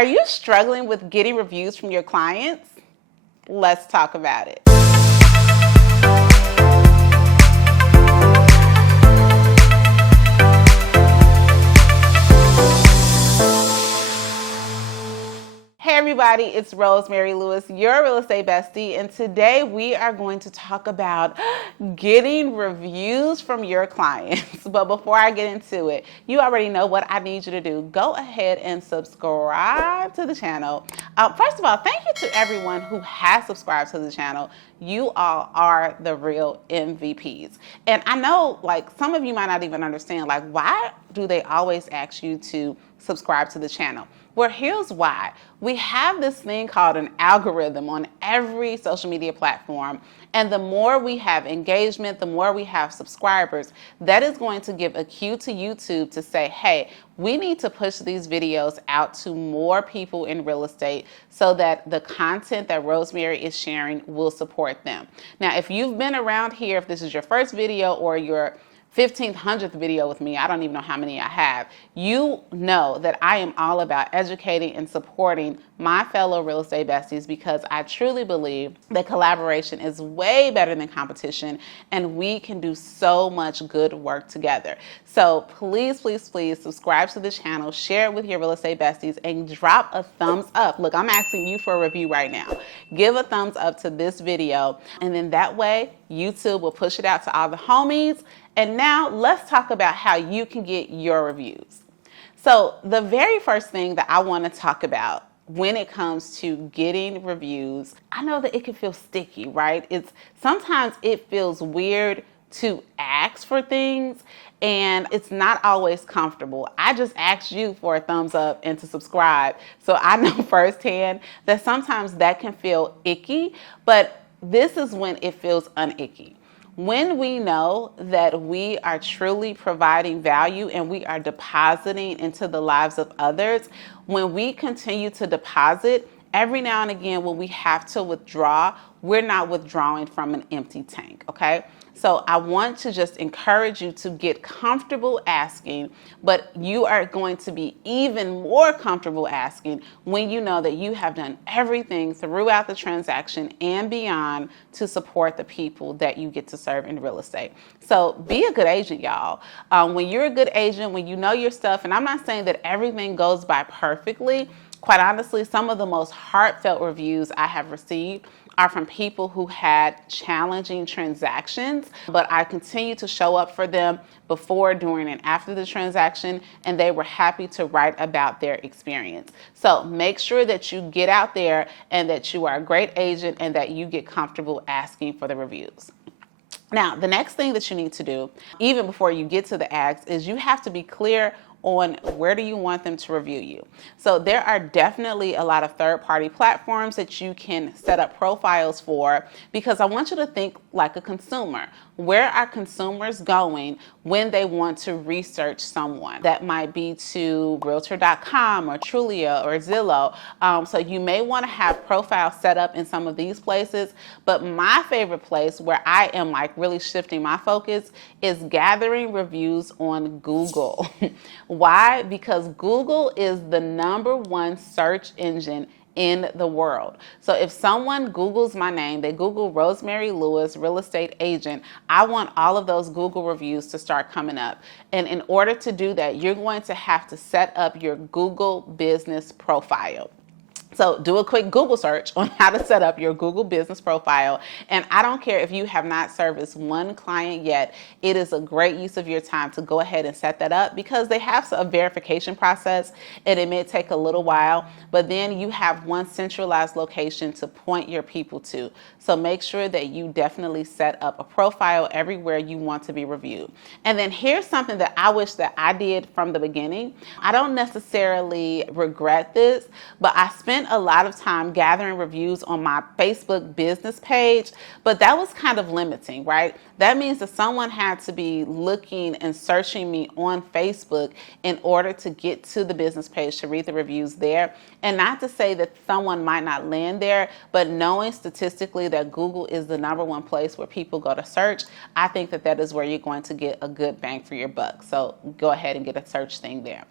Are you struggling with getting reviews from your clients? Let's talk about it. Hey everybody, it's Rosemary Lewis, your real estate bestie, and today we are going to talk about getting reviews from your clients. But before I get into it, you already know what I need you to do. Go ahead and subscribe to the channel. First of all, thank you to everyone who has subscribed to the channel. You all are the real MVPs. And I know, like, some of you might not even understand, like, why do they always ask you to subscribe to the channel? Well, here's why. We have this thing called an algorithm on every social media platform. And the more we have engagement, the more we have subscribers, that is going to give a cue to YouTube to say, hey, we need to push these videos out to more people in real estate so that the content that Rosemary is sharing will support them. Now, if you've been around here, if this is your first video or your 1,500th video with me, I don't even know how many I have, you know that I am all about educating and supporting my fellow real estate besties because I truly believe that collaboration is way better than competition and we can do so much good work together. So please, please, please subscribe to the channel, share it with your real estate besties, and drop a thumbs up. Look, I'm asking you for a review right now. Give a thumbs up to this video, and then that way YouTube will push it out to all the homies. And now let's talk about how you can get your reviews. So the very first thing that I want to talk about when it comes to getting reviews, I know that it can feel sticky, right? Sometimes it feels weird to ask for things and it's not always comfortable. I just asked you for a thumbs up and to subscribe. So I know firsthand that sometimes that can feel icky, but this is when it feels unicky. When we know that we are truly providing value and we are depositing into the lives of others, when we continue to deposit, every now and again when we have to withdraw, we're not withdrawing from an empty tank, okay? So I want to just encourage you to get comfortable asking, but you are going to be even more comfortable asking when you know that you have done everything throughout the transaction and beyond to support the people that you get to serve in real estate. So be a good agent, y'all. When you're a good agent, when you know your stuff, and I'm not saying that everything goes by perfectly, quite honestly, some of the most heartfelt reviews I have received are from people who had challenging transactions, but I continue to show up for them before, during, and after the transaction, and they were happy to write about their experience. So make sure that you get out there and that you are a great agent and that you get comfortable asking for the reviews. Now, the next thing that you need to do, even before you get to the ask, is you have to be clear on where do you want them to review you. So there are definitely a lot of third-party platforms that you can set up profiles for, because I want you to think like a consumer. Where are consumers going when they want to research someone? That might be to realtor.com or Trulia or Zillow. So you may want to have profiles set up in some of these places, but my favorite place where I am like really shifting my focus is gathering reviews on Google. Why? Because Google is the #1 search engine in the world. So if someone Googles my name, they Google Rosemary Lewis, real estate agent, I want all of those Google reviews to start coming up. And in order to do that, you're going to have to set up your Google business profile. So do a quick Google search on how to set up your Google business profile. And I don't care if you have not serviced one client yet, it is a great use of your time to go ahead and set that up, because they have a verification process and it may take a little while, but then you have one centralized location to point your people to. So make sure that you definitely set up a profile everywhere you want to be reviewed. And then here's something that I wish that I did from the beginning. I don't necessarily regret this, but I spent a lot of time gathering reviews on my Facebook business page, but that was kind of limiting, right? That means that someone had to be looking and searching me on Facebook in order to get to the business page to read the reviews there. And not to say that someone might not land there, but knowing statistically that Google is the #1 place where people go to search, I think that that is where you're going to get a good bang for your buck. So go ahead and get a search thing there.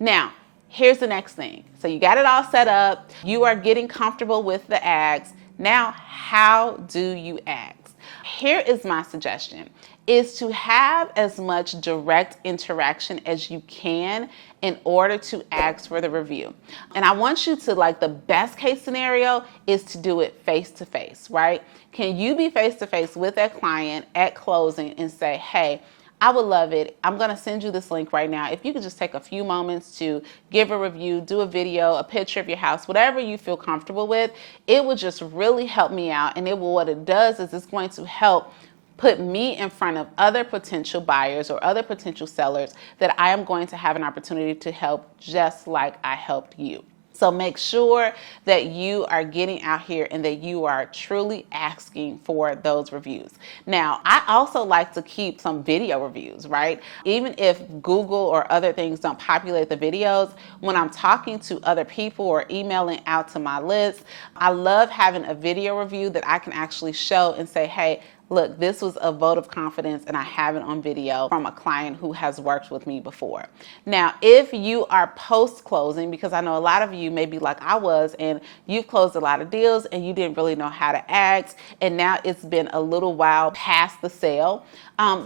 Now, Here's the next thing. So you got it all set up. You are getting comfortable with the ads. Now, how do you ask? Here is my suggestion, is to have as much direct interaction as you can in order to ask for the review. And I want you to, like, the best case scenario is to do it face to face, right? Can you be face to face with that client at closing and say, hey, I would love it. I'm going to send you this link right now. If you could just take a few moments to give a review, do a video, a picture of your house, whatever you feel comfortable with, it would just really help me out. And what it does is it's going to help put me in front of other potential buyers or other potential sellers that I am going to have an opportunity to help, just like I helped you. So make sure that you are getting out here and that you are truly asking for those reviews. Now, I also like to keep some video reviews, right? Even if Google or other things don't populate the videos, when I'm talking to other people or emailing out to my list, I love having a video review that I can actually show and say, hey, look, this was a vote of confidence and I have it on video from a client who has worked with me before. Now, if you are post-closing, because I know a lot of you may be like I was and you've closed a lot of deals and you didn't really know how to ask, and now it's been a little while past the sale,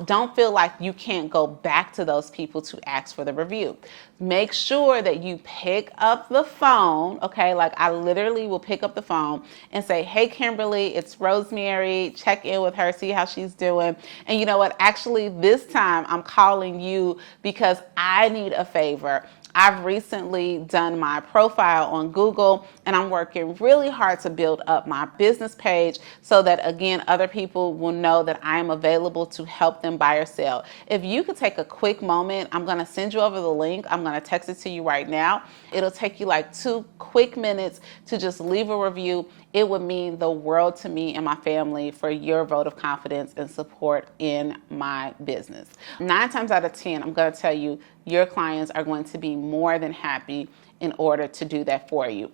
don't feel like you can't go back to those people to ask for the review. Make sure that you pick up the phone, okay? Like, I literally will pick up the phone and say, hey, Kimberly, it's Rosemary. Check in with her, see how she's doing. And you know what? Actually, this time I'm calling you because I need a favor. I've recently done my profile on Google and I'm working really hard to build up my business page so that, again, other people will know that I am available to help them buy or sell. If you could take a quick moment, I'm going to send you over the link. I'm going to text it to you right now. It'll take you like 2 quick minutes to just leave a review. It would mean the world to me and my family for your vote of confidence and support in my business. 9 times out of 10, I'm going to tell you, your clients are going to be more than happy in order to do that for you.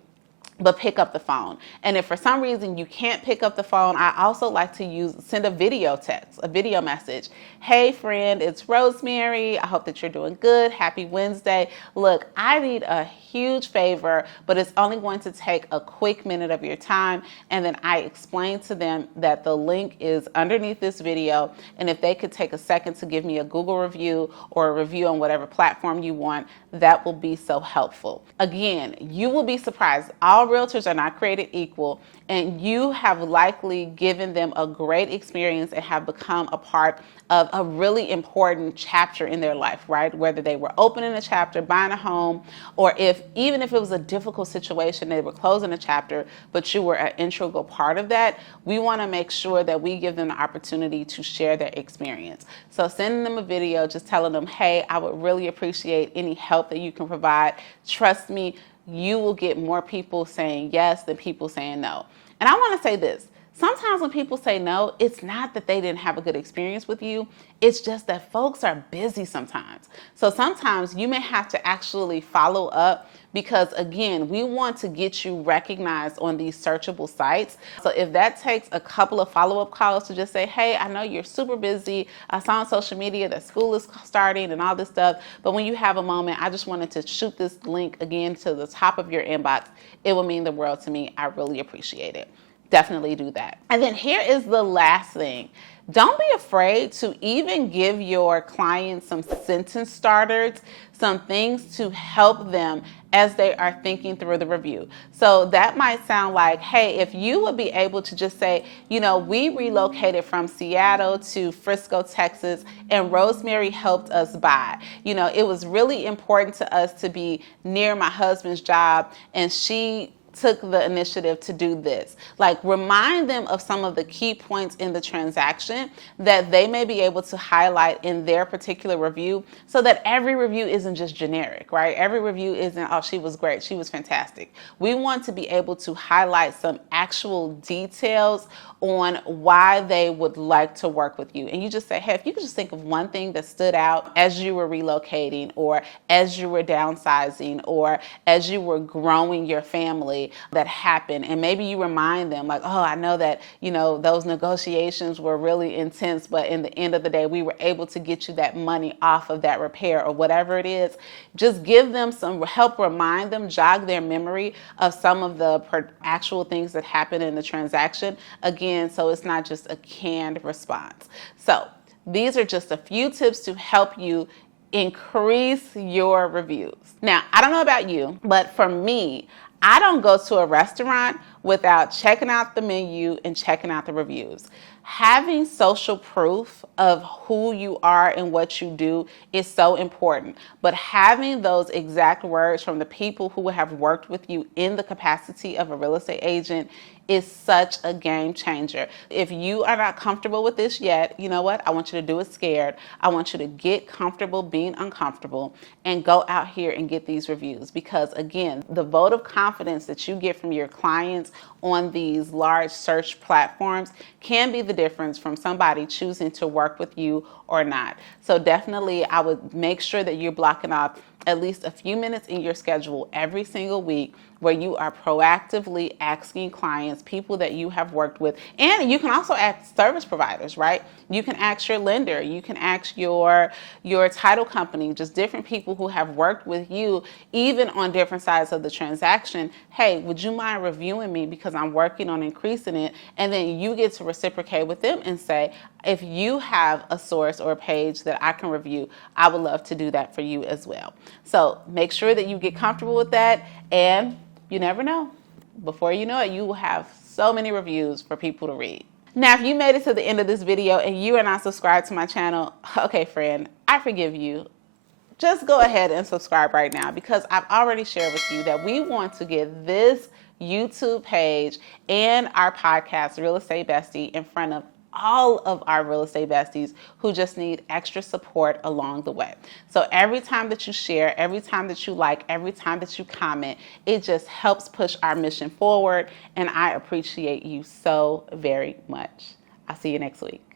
But pick up the phone. And if for some reason you can't pick up the phone, I also like to send a video text, a video message. Hey friend, it's Rosemary. I hope that you're doing good. Happy Wednesday. Look, I need a huge favor, but it's only going to take a quick minute of your time. And then I explain to them that the link is underneath this video. And if they could take a second to give me a Google review or a review on whatever platform you want, that will be so helpful. Again, you will be surprised. All realtors are not created equal, and you have likely given them a great experience and have become a part of a really important chapter in their life, right? Whether they were opening a chapter, buying a home, or even if it was a difficult situation, they were closing a chapter, but you were an integral part of that, we want to make sure that we give them the opportunity to share their experience. So sending them a video, just telling them, hey, I would really appreciate any help that you can provide. Trust me, you will get more people saying yes than people saying no. And I want to say this. Sometimes when people say no, it's not that they didn't have a good experience with you. It's just that folks are busy sometimes. So sometimes you may have to actually follow up because, again, we want to get you recognized on these searchable sites. So if that takes a couple of follow-up calls to just say, hey, I know you're super busy. I saw on social media that school is starting and all this stuff. But when you have a moment, I just wanted to shoot this link again to the top of your inbox. It will mean the world to me. I really appreciate it. Definitely do that. And then here is the last thing. Don't be afraid to even give your clients some sentence starters, some things to help them as they are thinking through the review. So that might sound like, hey, if you would be able to just say, you know, we relocated from Seattle to Frisco, Texas, and Rosemary helped us buy. You know, it was really important to us to be near my husband's job, and she took the initiative to do this. Like, remind them of some of the key points in the transaction that they may be able to highlight in their particular review, so that every review isn't just generic, right? Every review isn't, oh, she was great, she was fantastic. We want to be able to highlight some actual details on why they would like to work with you. And you just say, hey, if you could just think of one thing that stood out as you were relocating, or as you were downsizing, or as you were growing your family, day that happened, and maybe you remind them like, oh, I know that, those negotiations were really intense, but in the end of the day, we were able to get you that money off of that repair or whatever it is. Just give them some help, remind them, jog their memory of some of the actual things that happened in the transaction. Again, so it's not just a canned response. So these are just a few tips to help you increase your reviews. Now, I don't know about you, but for me, I don't go to a restaurant without checking out the menu and checking out the reviews. Having social proof of who you are and what you do is so important. But having those exact words from the people who have worked with you in the capacity of a real estate agent is such a game changer. If you are not comfortable with this yet, you know what? I want you to do it scared. I want you to get comfortable being uncomfortable and go out here and get these reviews, because again, the vote of confidence that you get from your clients on these large search platforms can be the difference from somebody choosing to work with you or not. So definitely I would make sure that you're blocking off at least a few minutes in your schedule every single week where you are proactively asking clients, people that you have worked with, and you can also ask service providers, right? You can ask your lender, you can ask your title company, just different people who have worked with you, even on different sides of the transaction. Hey, would you mind reviewing me because I'm working on increasing it? And then you get to reciprocate with them and say, if you have a source or a page that I can review, I would love to do that for you as well. So make sure that you get comfortable with that, and you never know. Before you know it, you will have so many reviews for people to read. Now, if you made it to the end of this video and you are not subscribed to my channel, okay, friend, I forgive you. Just go ahead and subscribe right now, because I've already shared with you that we want to get this YouTube page and our podcast, Real Estate Bestie, in front of all of our real estate besties who just need extra support along the way. So every time that you share, every time that you like, every time that you comment, it just helps push our mission forward, and I appreciate you so very much. I'll see you next week.